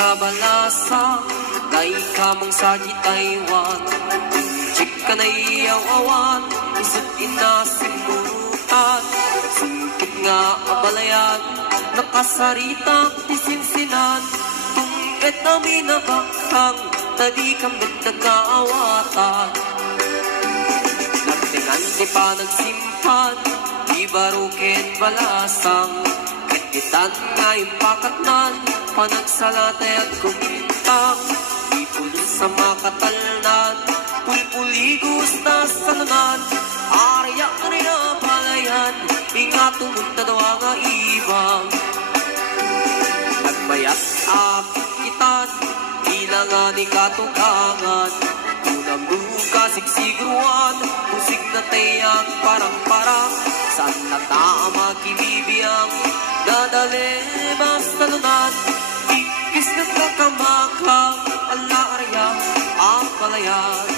kabalasa Day kamang sa di Taiwan Chik ka na iyaw awan Isa't inasimutan Singkit nga abalayan Nakasarita tisinsinan Tungkit namin na bakang Tadi kambit nagkaawatan Nagtingan di pa nagsimpan Di barukin balasang Kitan nga impakatnan Panagsalatay at kumintang Di pulos sa makatalnan Pulpuligos na salunan Arya-arya palayan Ingatong na daw nga ibang Nagbayat akit kitan Ilangan ikatukangan Unang buka sigsigruan Musik na tayang parang-parang Saan na tama kibibiyang Dadali mas talunan Ikis na kakamakang Ala arya ang palayan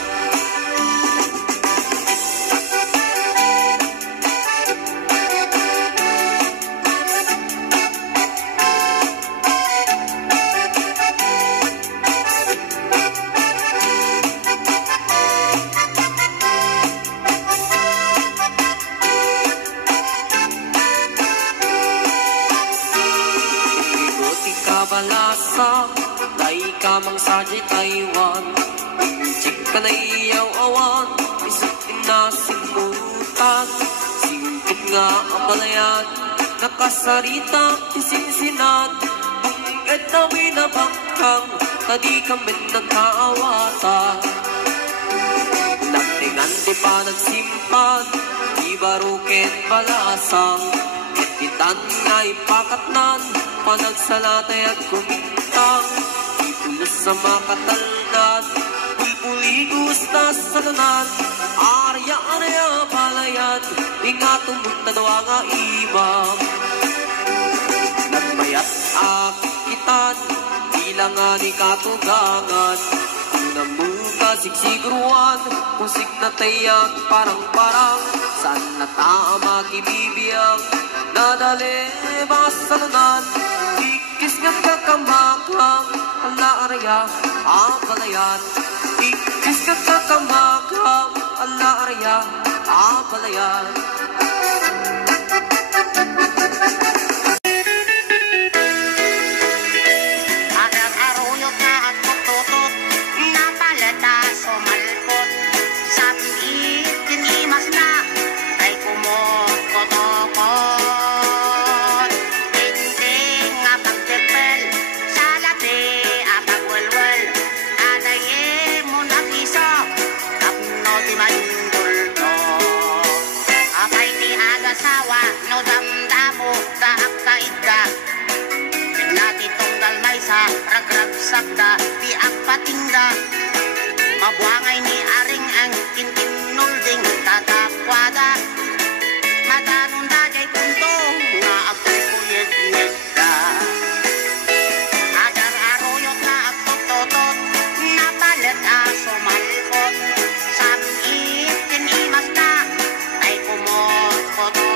Balasa, day kamang sa di Taiwan Chik ka na iyaw awan Isa't inasimutan Singkit nga ang balayan Nakasarita isinsinan Bungit na winabangkang Tadi kambit nagkaawatan Nagtingan di pa nagsimpan Di barukin balasang Kitan nga ipakatnan Panagsalatay at kumintang Ipulos sa makatalnan Pulpuligos na salunan Arya-arya palayan Ingatong na daw nga ibang Nagmayat akitan Ilangan ikatugangan Unang buka sigsiguruan Musik na tayang parang-parang Saan na tama kibibiyang Nadali mas salunan Ikis nga't kakamakang Ala arya ang palayan Ikis nga't kakamakang Ala arya ang palayan Arang-aruyot na at tututot Napalata sumalpot Sa piit tinimas na Ay kumot-kotokot no damdamo kaak kaida Pignati tunggal may sa ragragsakda di akpatingda Mabuangay ni aring ang kintinulding tatakwada Matanong dajay punto nga apoy kuyeg-yegda Adar aruyot na agtutotot napalit aso malpot Samit tinimas na ay kumot-kotot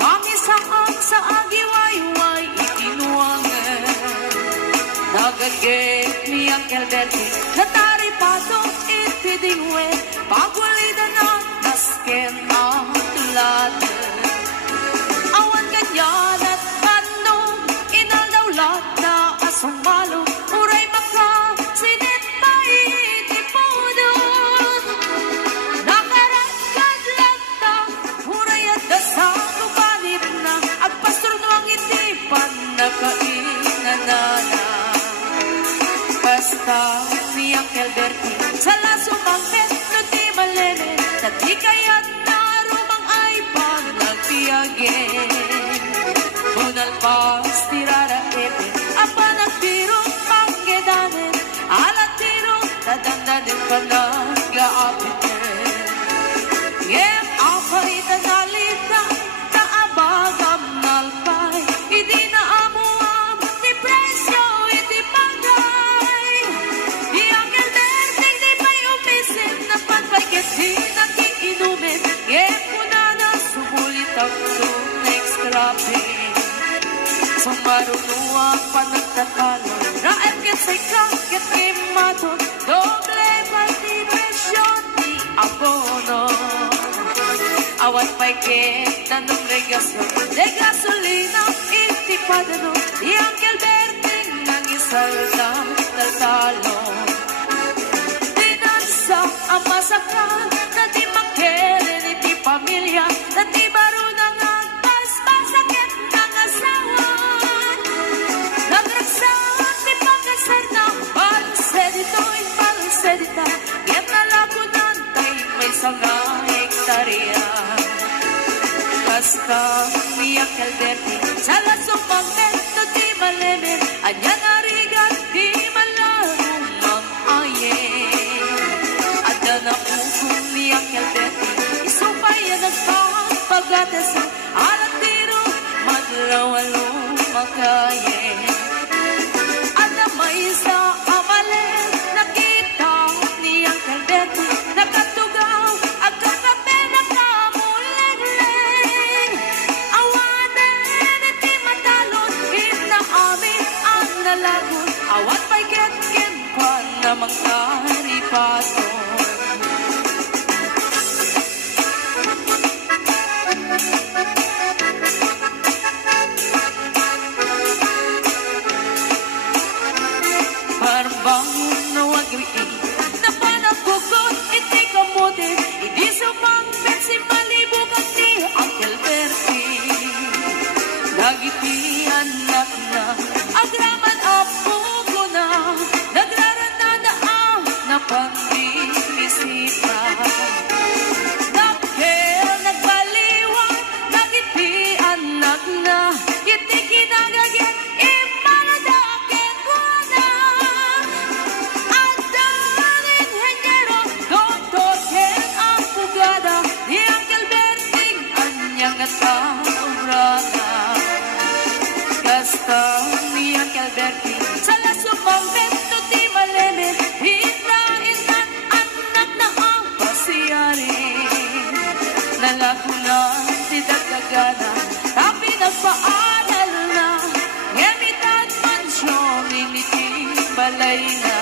mangisaang sa agiwayway ikinuangan. Nagagit ni Uncle Bertie, nataripado itidingwe, pagwalida na nasken ang tulad. Awan ganyan at kanong inaldawlat na asong malo, uray maka sinit pa itipudon. Nakaragkad lang na, uray at dasang ubanit na, agpastor nuang itipan na kainanana. Basta ni Uncle Bertie, sa lasumang petro di maleme, na di kaya't narumang ay panagpiyagin. Unal pas tirara epe, apa nagbirong panggedanin, alat tirong tadandanin pa nag-aapitin. Ngem apay tanalita, naabagam nalpay, hindi na amuam, ni presyo, hindi pagay. Di Uncle Bertie, di pa'y umisin, na panpagkiti nag-iinumin, ngem muna na subulit ang next cropping. Sumarunuang panagtatalo, na erket sa'y kakit imaton, doble pati presyo di abono. Awan pa'y kit na nung regasyon, de gasolina, itipadano, di Uncle Bertie nang isalda na talo. Dinansa ang masaka, na di makere ni di pamilya, na di baro na nga pasakit ng asawan. Nagragsahan di pagkasar na, palsedito'y palsedita, get na labunan tay may sanga hektarya. Basta ni Uncle Bertie, sa lasong magmento di malemin, anya narigat di malarong mang-ayin. Ada na ukong ni Uncle Bertie, isupay ang nagpapagateso, alat tiro, madlawalong makayin. Ada may isa amalin, nakita ni Uncle Bertie, nakatugaw, agkakape nakamuling-ling. Awanin, iti matalon, inaamin ang nalagon, awat pa'y ketkin pa namang karipaton. Parbangon na wagriin, na panagkugot, iti kamutin, hindi sumangpit si malibukan ni Uncle Bertie. Nagiti anak na, agraman apo ko na, nagraranada ang napangbimisita. Nakhel nagbaliwan, nagiti anak na, iti kinagagyan, imaladakit ko na. Adang inhenyero, doktor ken ang pugada, ni Uncle Bertie, anyang at ang obrada. Basta ni Uncle Bertie, sa lasumang bento di malemin, hindain anak na ang pasiyarin. Nalagunan di dagdagana, tapi nagpaaral na, ngemitan mansyon, initi balay na.